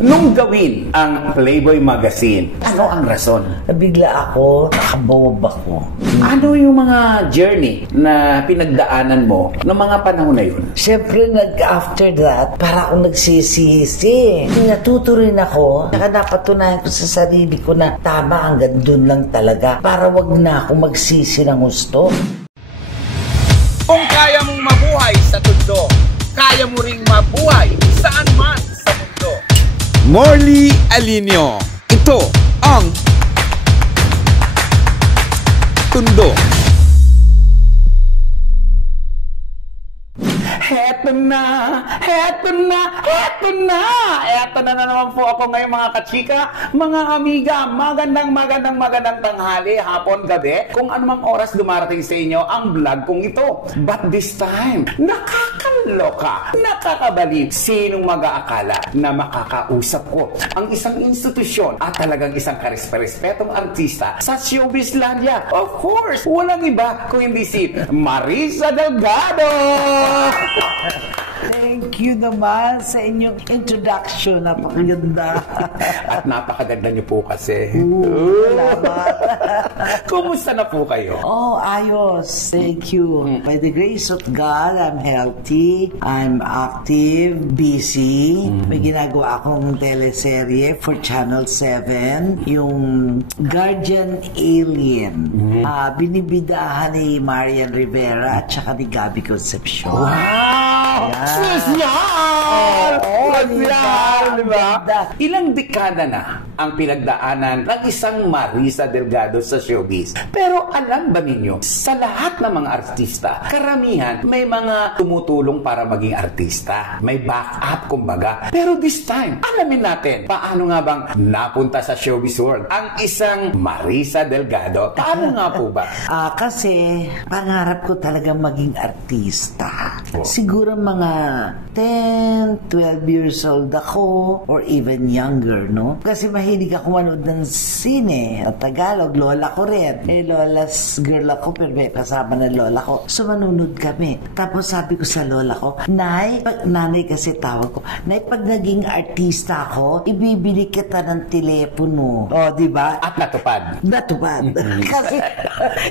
Nung gawin ang Playboy Magazine, ano ang rason? Nabigla ako, nakabawab ako. Ano yung mga journey na pinagdaanan mo ng mga panahon na yun? Siyempre, after that, para akong nagsisisi. Natuto rin ako, saka napatunayan ko sa sarili ko na tama, hanggang dun lang talaga. Para wag na ako magsisi ng gusto. Kung kaya mong mabuhay sa tundo, kaya mo ring mabuhay saan man sa mundo. Morley Alinio, ito ang Tundo. Heto na naman po ako ngayon mga kachika, mga amiga, magandang tanghali, hapon, gabi, kung anumang oras dumarating sa inyo ang vlog kong ito. But this time, nakakaloka, nakakabali. Sinong mag-aakala na makakausap ko ang isang institusyon at talagang isang karespe-respetong artista sa showbizlandia? Of course, walang iba kung hindi si Marisa Delgado! Thank you naman sa inyong introduction. Napakaganda. At napakaganda niyo po kasi. Salamat. Kumusta na po kayo? Oh, ayos. Thank you. By the grace of God, I'm healthy. I'm active, busy. May ginagawa akong teleserye for Channel 7. Yung Guardian Alien. Binibidahan ni Marian Rivera at saka ni Gabby Concepcion. Wow! Yeah. Sosyal! Sosyal, di ba? Ganda. Ilang dekada na ang pinagdaanan ng isang Marisa Delgado sa showbiz. Pero alam ba ninyo, sa lahat ng mga artista, karamihan may mga tumutulong para maging artista. May backup, kumbaga. Pero this time, alamin natin, paano nga bang napunta sa showbiz world ang isang Marisa Delgado? Paano nga po ba? Kasi pangarap ko talaga maging artista. Siguro mga 10, 12 years old ako or even younger, no? Kasi mahilig ako manood ng sine at Tagalog. Lola ko rin. Lola's girl ako pero may kasama ng lola ko. So manunod kami. Tapos sabi ko sa lola ko, nanay kasi tawag ko, Nay, pag naging artista ako, ibibili kita ng telepono. O, di ba? At natupad. Kasi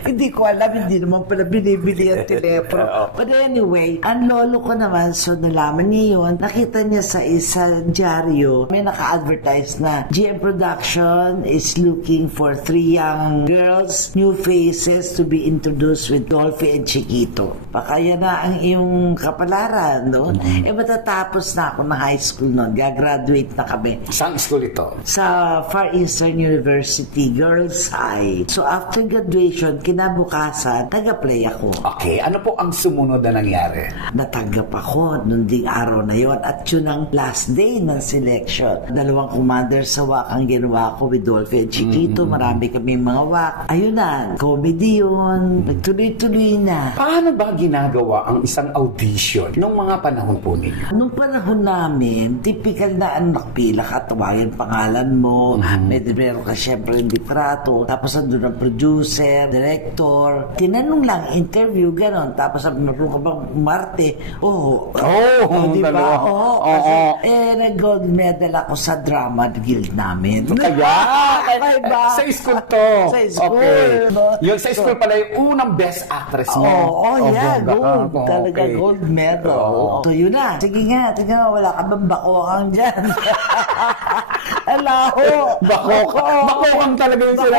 hindi ko alam, hindi naman pala binibili ang telepono. But anyway, ang lolo ko naman, so nalaman niya yun, nakita niya sa isa dyaryo, may naka-advertise na GM Production is looking for 3 young girls, new faces to be introduced with Dolphy and Chiquito. Baka yan na ang iyong kapalaran, no? Matatapos na ako na high school noon, gagraduate na kami. Saan school ito? Sa Far Eastern University Girls High. So after graduation, kinabukasan, taga-play ako. Okay, ano po ang sumunod na nangyari? Natanggap ako nung ding araw na yon at yun ang last day ng selection. 2 commander sa WAC ang ginawa ko with Dolphy and Chiquito. Marami kami mga WAC. Ayun na, comedy yun. Nagtuloy-tuloy na. Paano ba ginagawa ang isang audition nung mga panahon po ninyo? Nung panahon namin, typical na anak pila ka, tawagan pangalan mo, meron ka syempre yung litrato, tapos andun ang producer, director, tinanong lang, interview, ganon. Tapos sabi mo, ka bang umarte? Diba? Nag-gold medal ako sa drama guild namin. Kaya? Sa school to? Sa school. Okay. No? Yung sa school pala yung unang best actress mo. Gold. Talaga gold medal. So yun na. Sige nga, wala ka bang bakokang dyan? Alaho. Bakokang talaga yung sila.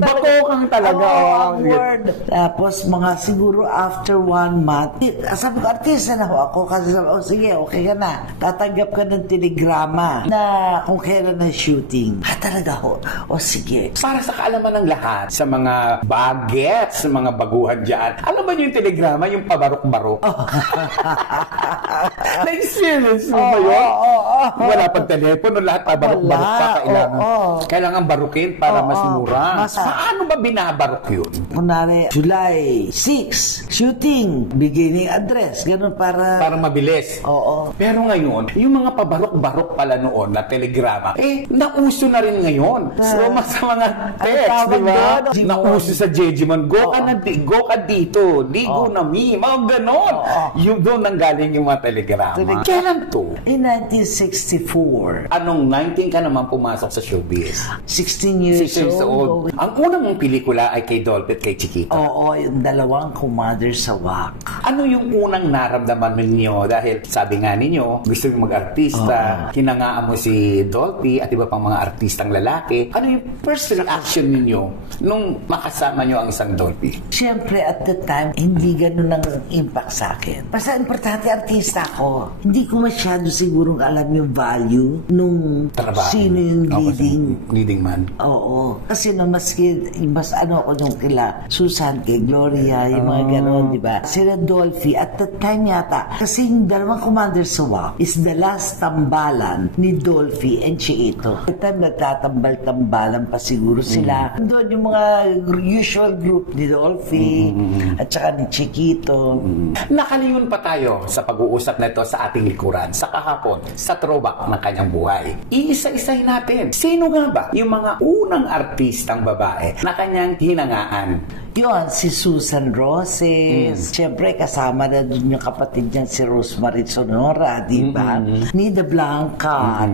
Bakokang talaga. Ang word. Tapos mga siguro after 1 month, sabi ko, artista na ako. Kasi sabi, sige, okay ka na. Tatanggap ka ng telegrama na kung kailan na shooting. Talaga ho. Sige. Para sa kaalaman ng lahat, sa mga bagets, sa mga baguhan dyan, alam ba niyo yung telegrama, yung pabarok-barok? Na-experience mo ba yun? Wala pang telepono, lahat pabarok-barok pa kailangan. Kailangan barukin para mas mura. Paano ba binabarok yun? Kunwari, July 6, shooting, beginning address, ganun para mabilis. Oo. Pero ngayon, yung mga pabarok-barok pala noon na telegrama, nauso na rin ngayon. So, mas sa mga text, di ba? Nauso sa Jejimon, go ka dito, ligo na mi, mga ganon. Yung doon nanggaling yung mga telegrama. Kailan to? In 1964. Anong 19 ka naman pumasok sa showbiz? 16 years old. Ang unang mong pelikula ay kay Dolphy at kay Chiquita. Oo, yung dalawang Commander sa WAC. Ano yung unang naramdaman ninyo? Dahil sabi nga ninyo, gusto nyo mag-artista, hinangaan mo si Dolphy at iba pang mga artistang lalaki. Ano yung first reaction ninyo nung makasama nyo ang isang Dolphy? Siyempre, at the time, hindi ganun ang impact sa akin. Basta importante, artista ko. Hindi ko masyado sigurong alam yung value nung trabaho. Sino yung leading man. Oo. Kasi mas ako nung kila Susan, kay Gloria, yung mga ganon, di ba? Sila Dolphy, at the time yata, kasi yung dalawang Commander sa WAC is the last tambalan ni Dolphy and Chiquito. At the time, nagtatambal-tambalan pa siguro sila. Doon yung mga usual group ni Dolphy at saka ni Chiquito. Nakaliyon pa tayo sa pag-uusap na ito sa ating likuran, sa kahapon, sa throwback ng kanyang buhay. Iisa-isahin natin. Sino nga ba yung mga unang artistang babae na kanyang hinangaan? Yun, si Susan Roses. Siyempre, kasama na dun yung kapatid niyan, si Rosemary Sonora, di ba? Nida Blanca,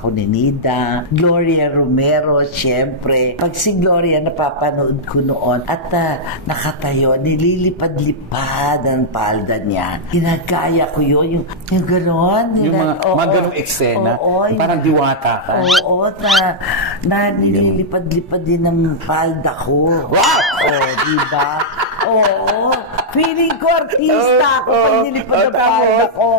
ako ni Nida. Gloria Romero, siyempre. Pag si Gloria, napapanood ko noon at nakatayo, nililipad-lipad ang palda niya. Ginagaya ko yun, yung gano'n. Yung mga ganong eksena, parang diwata ka. Oo, na nililipad-lipad din ang palda ko. Wow! Diba? Oo. Feeling ko artista ako pag nilipad ang palda ko.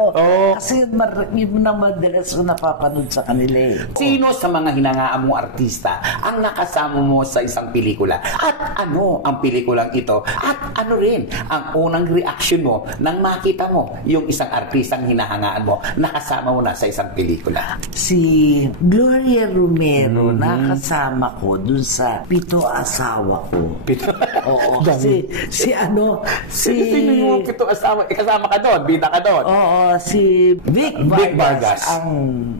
Kasi yun na madalas ko napapanood sa kanila. Sino sa mga hinangaan mo artista ang nakasama mo sa isang pelikula? At ano ang pelikulang ito? At ano rin ang unang reaction mo nang makita mo yung isang artistang hinahangaan mo nakasama mo na sa isang pelikula? Si Gloria Romero, nakasama ko dun sa Pito Asawa Ko. Oo, Sino yung Pito Asawa? Kasama ka doon? Bida ka doon? Oo, si Vic Vargas ang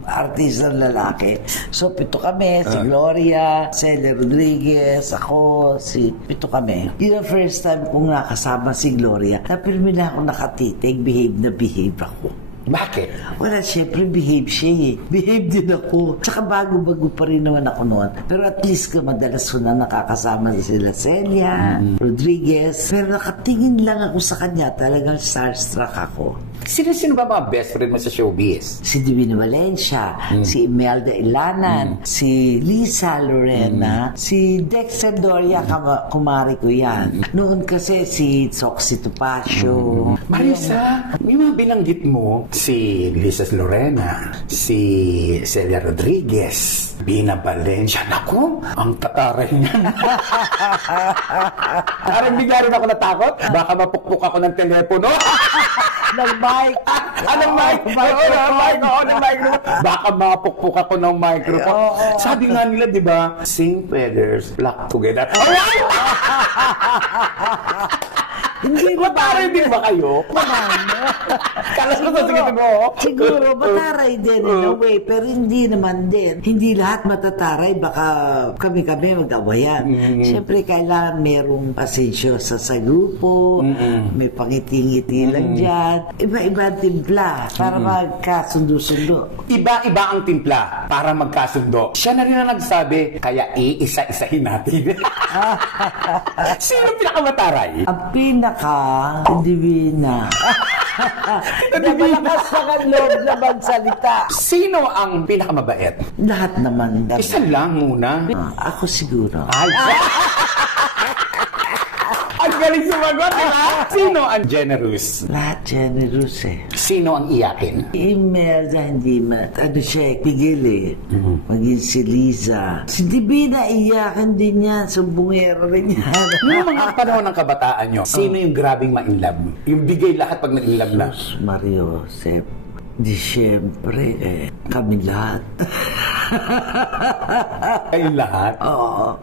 artista lalaki. So, pito kami, si Gloria, Celia Rodriguez, ako, pito kami. Yun ang first time kong nakasama si Gloria. Napirmi na ako nakatitig, behave ako. Bakit? Wala, syempre behave siya eh. Behave din ako. Tsaka bago-bago pa rin naman ako noon. Pero at least madalas ko na nakakasama sila Celia, Rodriguez. Pero nakatingin lang ako sa kanya. Talagang starstruck ako. Sino ba mga best friend mo sa showbiz? Si Divina Valencia, si Imelda Ilanan, si Lisa Lorena, si Dexter Doria, kumari ko yan. Noon kasi si Soxy Topacio. Marisa, may mga binanggit mo si Lisa Lorena, si Celia Rodriguez, Bina Valencia. Naku, ang tataray niya. Parang bigla rin ako natakot. Baka mapukpuk ako ng telepono. Ng mic. Anong mic? Ng microphone. Baka mapukpuk ako ng microphone. Sabi nga nila, di ba? Same feathers, flock together. Hindi ba? Mataray din ba kayo? Kalas mo sa sige mo. Siguro, mataray din in a way, pero hindi naman din. Hindi lahat matataray, baka kami mag-awayan. Siyempre, kailangan merong pasensyo sa grupo, may pangiti-ngiti lang dyan. Iba-iba ang timpla para magkasundo-sundo. Iba-iba ang timpla para magkasundo. Siya na rin ang nagsabi, kaya iisa-isahin natin. Sino pinakamataray? Ang Divina. Na malakas sa kanloob na magsalita. Sino ang pinakamabait? Lahat naman. Isa lang muna. Ako siguro. Ang galing sumagot, di ba? Sino ang generous? Lahat generous eh. Sino ang iyakin? Imelda, hindi siya, pigil eh. Maging si Liza. Si Divina, iyakan din yan. Sumbungero rin yan. Noong mga panahon ng kabataan nyo, sino yung grabing ma-inlove? Yung bigay lahat pag na-inlove na? Mario, Sep. Di siyempre kami lahat. Kayong lahat? Oo.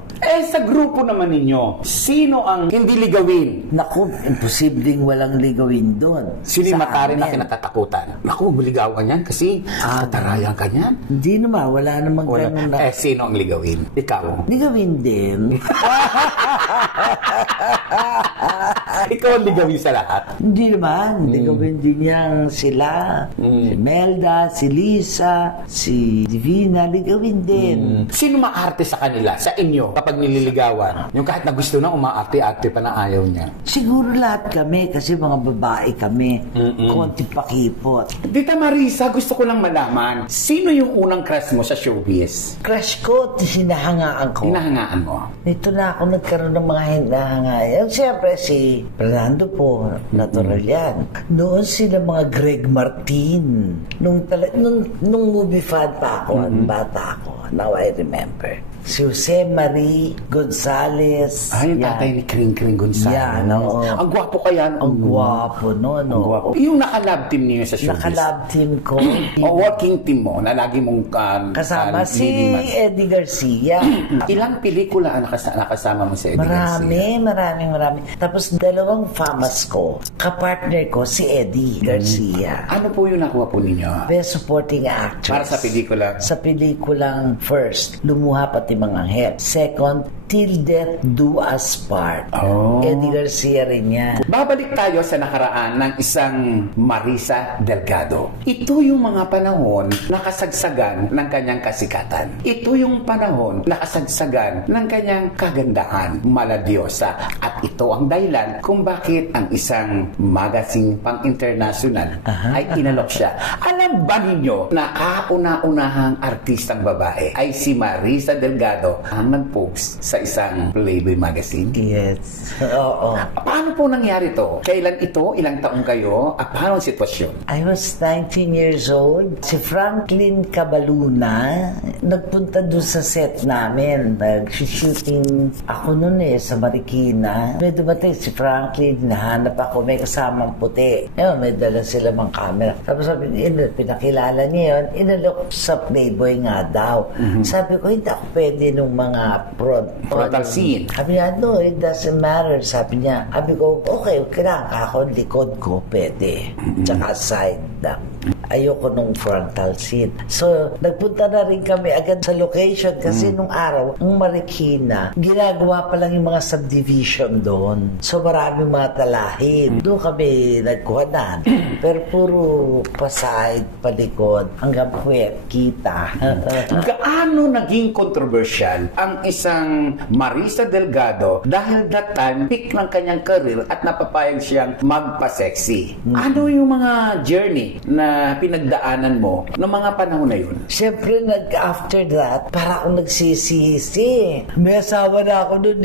sa grupo naman ninyo, sino ang hindi ligawin? Naku, imposibleng walang ligawin doon. Sino yung Sa matari na amin. kinatatakutan? Naku, maligaw ka niyan kasi katarayan ka niyan. Hindi naman, wala namang ganun na. Sino ang ligawin? Ikaw. Ligawin din. Ikaw ang ligawin sa lahat. Hindi naman. Ligawin din niyang sila. Si Melda, si Lisa, si Divina. Ligawin din. Sino maarte sa kanila, sa inyo, kapag nililigawan? Yung kahit na gusto na umaarte-arte pa na ayaw niya. Siguro lahat kami kasi mga babae kami. Konti pakipot. Tita Marisa, gusto ko lang malaman, sino yung unang crush mo sa showbiz? Crush ko, hinahangaan ko. Hinahangaan mo? Ito na ako nagkaroon ng mga hinahangaan. Siyempre si Fernando po, natural yan. Noon sila mga Greg Martin. Nung movie fan pa ako, bata ako. Now I remember. Si Jose Marie Gonzalez. Yung tatay ni Kring Gonzalez. Yan, oo. Ang gwapo kaya. Ang gwapo, no? Ang gwapo. Yung nakalab team niyo sa showbiz. Nakalab team ko. O working team mo na lagi mong kasama si Eddie Garcia. Ilang pelikula ang nakasama mo si Eddie Garcia? Marami. Tapos dalawang famas ko. Kapartner ko si Eddie Garcia. Ano po yung nakuha po ninyo? Best supporting actress. Para sa pelikula? Sa pelikulang first, Lumuha Pati Mga Anghel. Second, Till Death Do Us Part. Eddie Garcia rin yan. Babalik tayo sa nakaraan ng isang Marisa Delgado. Ito yung mga panahon na kasagsagan ng kanyang kasikatan. Ito yung panahon na kasagsagan ng kanyang kagandahan, maladyosa. At ito ang dahilan kung bakit ang isang magazine pang-international ay inalok siya. Alam ba ninyo na kauna-unahang artistang babae ay si Marisa Delgado ang nag-post sa isang Playboy magazine? Yes. Oo. Paano po nangyari to? Kailan ito? Ilang taong kayo? At paano ang sitwasyon? I was 19 years old. Si Franklin Cabaluna, nagpunta doon sa set namin. Nag-shooting ako noon sa Marikina. May dumating si Franklin, nahanap ako, may kasamang puti. May dala sila mga camera. Tapos sabi niya, pinakilala niya yun, inalok sa Playboy nga daw. Sabi ko, hindi ako pwede nung mga frontal scene. Sabi niya, no, it doesn't matter. Sabi niya, sabi ko, okay, kailangan ako, likod ko, pwede. Tsaka side na. Ayoko nung frontal scene. So, nagpunta na rin kami agad sa location kasi nung araw, ang Marikina, ginagawa pa lang yung mga subdivision doon. So, maraming mga talahin. Doon kami nagkuhanan. Pero puro paside, palikod, hanggang puwet, kita. Gaano naging controversial ang isang Marisa Delgado dahil that time, peak ng kanyang career at napapayag siyang magpa-sexy? Ano yung mga journey na pinagdaanan mo ng mga panahon na yun? Siyempre, after that, para akong nagsisisi. May asawa na ako dun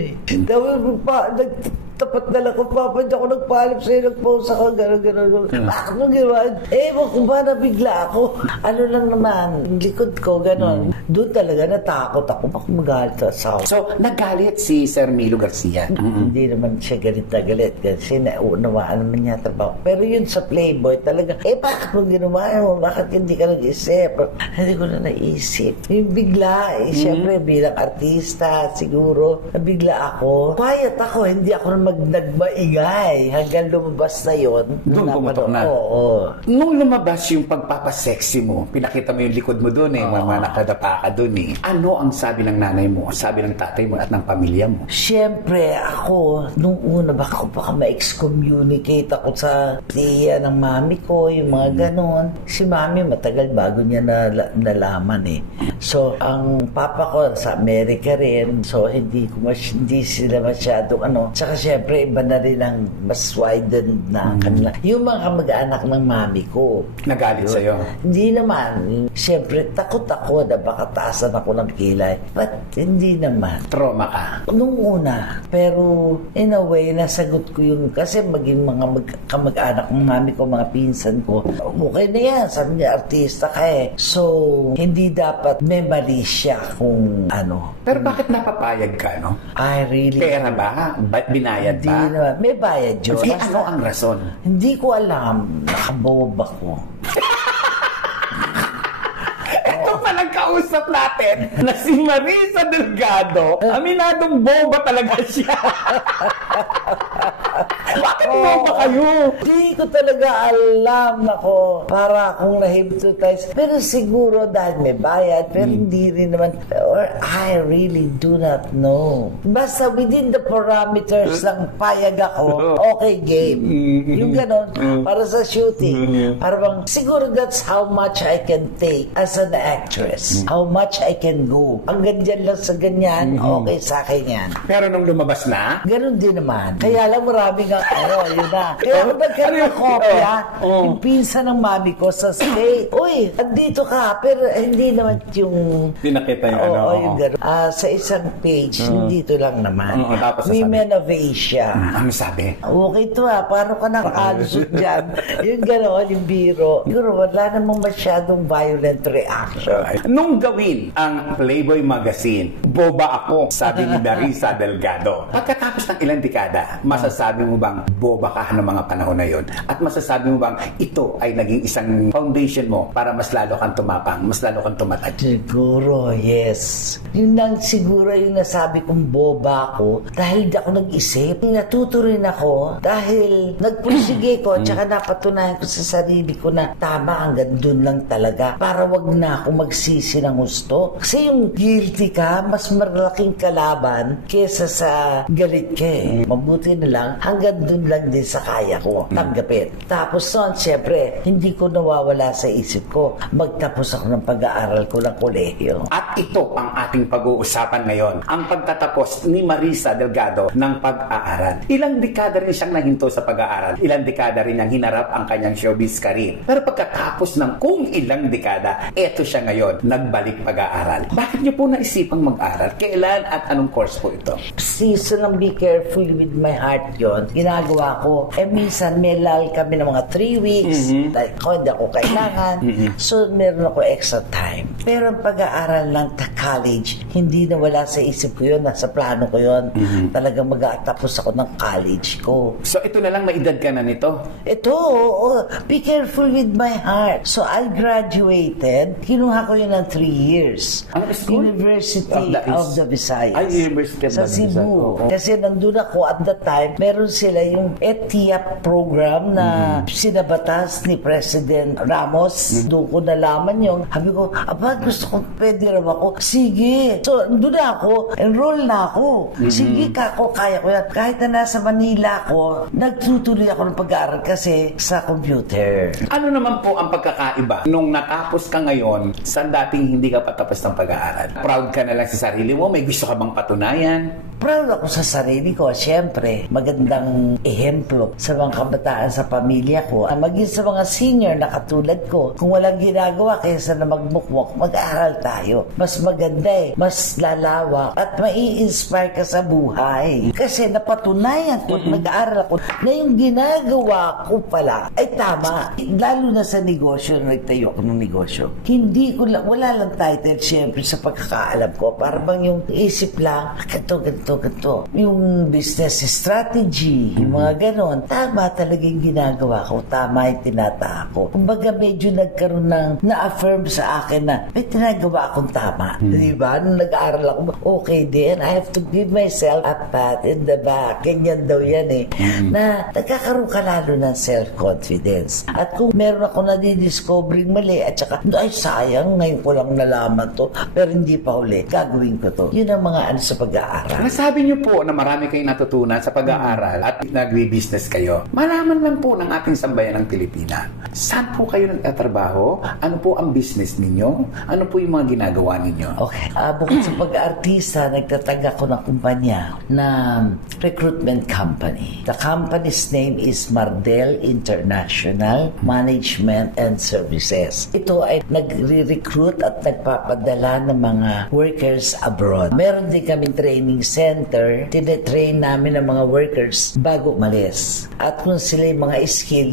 tapat na lang ko, Papa, hindi ako nagpaalam sa'yo, nag-post ako, gano'n. Bakit nung ginawa? Kung ba nabigla ako? Ano lang naman, likod ko, gano'n. Doon talaga natakot ako, baka magalit sa asawa. So, nagalit si Sir Milo Garcia? Hindi naman siya galit na galit kasi naunawaan naman niya trabaho. Pero yun sa Playboy talaga, bakit mo ginawa mo? Bakit hindi ka nag-isip? Hindi ko na naisip. Yung bigla, siyempre bilang artista, siguro, nabigla ako. Quiet ako, hindi ako nagmaingay hanggang lumabas na yun. Doon pumutok na? Oo. Nung lumabas yung pagpapasexy mo, pinakita mo yung likod mo doon nakadapa ka doon Ano ang sabi ng nanay mo, sabi ng tatay mo at ng pamilya mo? Siyempre, ako, nung una, baka ma-excommunicate ako sa tiya ng mami ko, yung mga ganon. Si mami, matagal bago niya nalaman So, ang papa ko sa Amerika rin, so hindi sila masyadong Tsaka siyempre, iba na rin ang mas widened na kanila. Yung mga kamag-anak ng mami ko. Nagalit sa'yo? Hindi naman. Siyempre, takot ako na baka taasan ako ng kilay. But hindi naman. Trauma ka? Nung una. Pero in a way, nasagot ko yung kasi maging mga kamag-anak ng mami ko, mga pinsan ko. Okay na yan. Sabi niya, artista ka So, hindi dapat may mali siya kung ano. Pero bakit napapayag ka, no? I really... Pera ba? Binayad ba? Hindi naman. May bayad yun. Ano ang rason? Hindi ko alam. Nakabawab ako. Ito palang kausap natin na si Marisa Delgado. Aminadong boba talaga siya. Bakit boba kayo? Di ko talaga alam, nako. Para akong na-hypnotize. Pero siguro dahil may bayad, pero hindi rin naman. Or I really do not know. Basta within the parameters ng payag ako, okay, game. Yung ganon, para sa shooting. Para bang, siguro that's how much I can take as an actress. How much I can go. Ang ganyan lang sa ganyan, okay sa akin yan. Pero nung lumabas na, Ganon din naman. Kaya lang maraming yun na. Kaya ako nagkaroon ng kopya, yung pinsan ng mami ko sa state. Uy, andito ka, pero hindi naman yung... Pinakita yung yung gano'n. Sa isang page, dito lang naman. Tapos Women of Asia. Ano sabi? Okay to paano ka nakalusot dyan? Yung gano'n, yung biro. Siguro, wala namang masyadong violent reaction. Nung gawin ang Playboy magazine, boba ako, sabi ni Marisa Delgado. Pagkatapos ng ilang dekada, masasabi mo bang boba ka ng mga panahon na yon? At masasabi mo bang ito ay naging isang foundation mo para mas lalo kang tumapang, mas lalo kang tumatag? Siguro, yes. Yun lang siguro yung nasabi kong boba ako dahil di ako nag-isip. Natuto rin ako dahil nagpursige ko tsaka napatunayan ko sa sarili ko na tama, hanggang dun lang talaga para wag na ako magsisi ng gusto. Kasi yung guilty ka, mas malaking kalaban kesa sa galit ka Mabuti na lang, hanggang dun lang din sa kaya ko tanggapin. Tapos noon, siyempre, hindi ko nawawala sa isip ko, magtapos ako ng pag-aaral ko ng kolehiyo. At ito ang ating pag-uusapan ngayon, ang pagtatapos ni Marisa Delgado ng pag-aaral. Ilang dekada rin siyang nahinto sa pag-aaral. Ilang dekada rin niyang hinarap ang kanyang showbiz career. Pero pagkatapos ng kung ilang dekada, eto siya ngayon, nagbalik pag-aaral. Bakit niyo po naisipang mag-aral? Kailan at anong course po ito? Season ng Be Careful with My Heart yon, ginagawa ko. Minsan may lal kami ng mga 3 weeks. Like, hindi ako kailangan. So, meron ako extra time. Pero ang pag-aaral ng college, hindi na wala sa isip ko yun. Nasa plano ko yun. Talagang mag-atapos ako ng college ko. So, ito na lang, maedad ka na nito? Ito, Be Careful with My Heart. So, I graduated. Kinuha ko yun ng 3 years. Ano school? University of the Visayas. Ay, University of the Visayas. Sa Cebu. Kasi nandun ako at that time, meron sila yung ETIAP program na sinabatas ni President Ramos. Doon ko nalaman yung, sabi ko, gusto kong pwede raw ako. Sige. So, doon na ako. Enroll na ako. Sige kako, kaya ko yan. Kahit na nasa Manila ako, nagtutuloy ako ng pag-aaral kasi sa computer. Ano naman po ang pagkakaiba nung natapos ka ngayon sa dating hindi ka patapos ng pag-aaral? Proud ka na lang sa sarili mo? May gusto ka bang patunayan? Proud ako sa sarili ko. Siyempre, magandang ehemplo sa mga kabataan sa pamilya ko. Maging sa mga senior na katulad ko, kung walang ginagawa kaysa na magmukmok, mag-aaral tayo. Mas maganda mas lalawak at mai-inspire ka sa buhay. Kasi napatunayan ko, mag-aaral ako, na yung ginagawa ko pala ay tama. Lalo na sa negosyo, nagtayo ako ng negosyo. Hindi ko lang, wala lang title siyempre sa pagkakaalam ko. Para bang yung isip lang, ganito. Yung business strategy, yung mga ganon. Tama talaga yung ginagawa ko. Tama yung tinata ko. Kumbaga medyo nagkaroon ng na-affirm sa akin na may tinagawa akong tama. Diba? Nung nag-aaral ako, okay din. I have to give myself a pat in the back. Ganyan daw yan na nagkakaroon ka lalo ng self-confidence. At kung meron ako nadidiscovering mali at saka, ay sayang, ngayon ko lang nalaman to, pero hindi pa uli. Gagawin ko to. Yun ang mga sa pag-aaral. Nasabi niyo po na marami kayong natutunan sa pag-aaral at nagbi-business kayo. Malaman lang po ng ating sambayan ng Pilipina. Saan po kayo nagtatrabaho? Ano po ang business ninyo? Ano po yung mga ginagawa ninyo? Okay. Bukod sa pag-artista, nagtatag ako ng kumpanya na recruitment company. The company's name is Mardel International Management and Services. Ito ay nagre-recruit at nagpapadala ng mga workers abroad. Meron din kaming training center. Tinetrain namin ang mga workers bago umalis. At kung sila yung mga skill,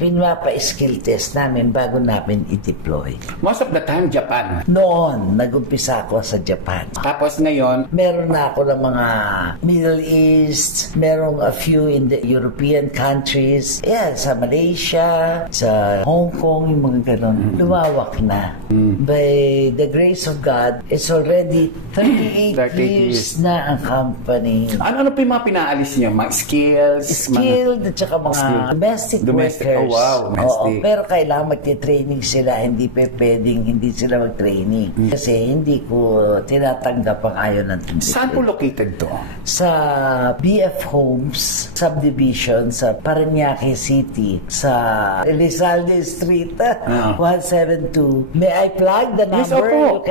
pinapa-skill test namin bago namin i-deploy. Most of the time, Saan? Japan. Noon, nag-umpisa ako sa Japan. Tapos ngayon, Meron na ako ng mga Middle East, merong a few in the European countries. Yeah, sa Malaysia, sa Hong Kong, yung mga ganon. Lumawak na. By the grace of God, it's already 38 years na ang company. ano pa yung mga pinaalis niyo? Mga skills? Skilled at saka mga domestic workers. Oh, wow, domestic. Oo, pero kailangan magti-training sila. Hindi pwedeng hindi sila mag-training. Kasi hindi ko tinatanggap ang ayaw ng tindahan. Saan po located to? Sa BF Homes Subdivision sa Parañaque City sa Elizalde Street 172. May I plug the Yes, number? opo.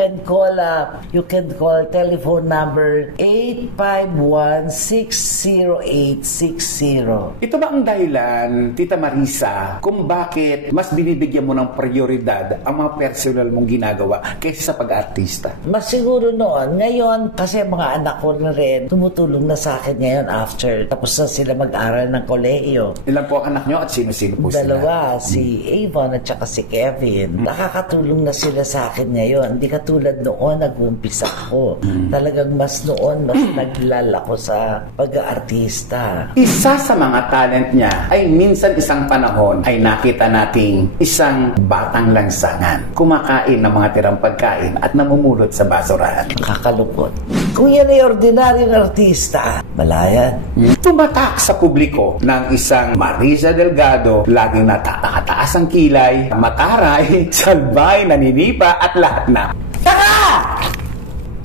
You can call telephone number 851-60860. Ito ba ang dahilan, Tita Marisa, kung bakit mas binibigyan mo ng prioridad ang mga personal mong ginagawa kaysa sa pag-artista? Mas siguro noon. Ngayon, kasi mga anak ko na rin, tumutulong na sa akin ngayon after. Tapos na sila mag-aral ng kolehiyo. Ilan po ang anak nyo at sino-sino po sila? Dalawa, si Avon at saka si Kevin. Nakakatulong na sila sa akin ngayon. Hindi katulad noon, nag-umpisa ako. Talagang mas noon, mas naglal ako sa pag-aartista. Isa sa mga talent niya ay minsan isang panahon ay nakita nating isang batang lansangan. Kumakain ng mga tirang pagkain at namumulot sa basurahan. Nakakalungkot. Kung yan ay ordinaryong artista, malayan. Tumatak sa publiko ng isang Marisa Delgado, laging natatataas ang kilay, mataray, salbay, naninipa at lahat na. Tara!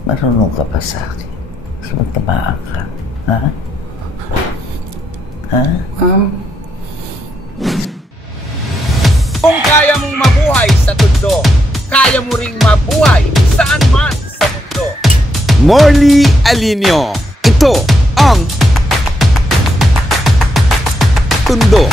Marunong ka pa sa akin. Sumatamaan ka. Ha? Ha? Kung kaya mong mabuhay sa tundo, kaya mo ring mabuhay saan man sa mundo. Morley Alinio. Ito ang Tundo.